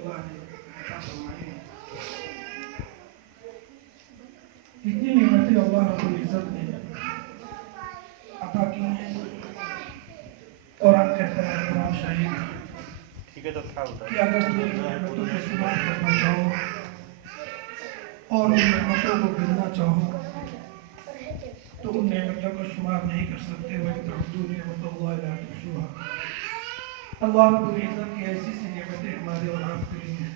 اللہ نے عطا فرمائی ہیں. اتنی نعمتیں اللہ رب العزت نے عطا کی ہیں. قرآن کہتا ہے قرآن شاہد کہ اگر تم ان نعمتوں کا شمار کرنا چاہو اور ان نعمتوں کو گننا چاہو تو ان نعمتوں کا شمار نہیں کر سکتے. وَإِن تَعُدُّوا نِعْمَتَ اللَّهِ لَا تُحْصُوهَا. اللہ رب العزت کی ایسی سی نعمتیں ہمارے اور آپ کے لیے ہیں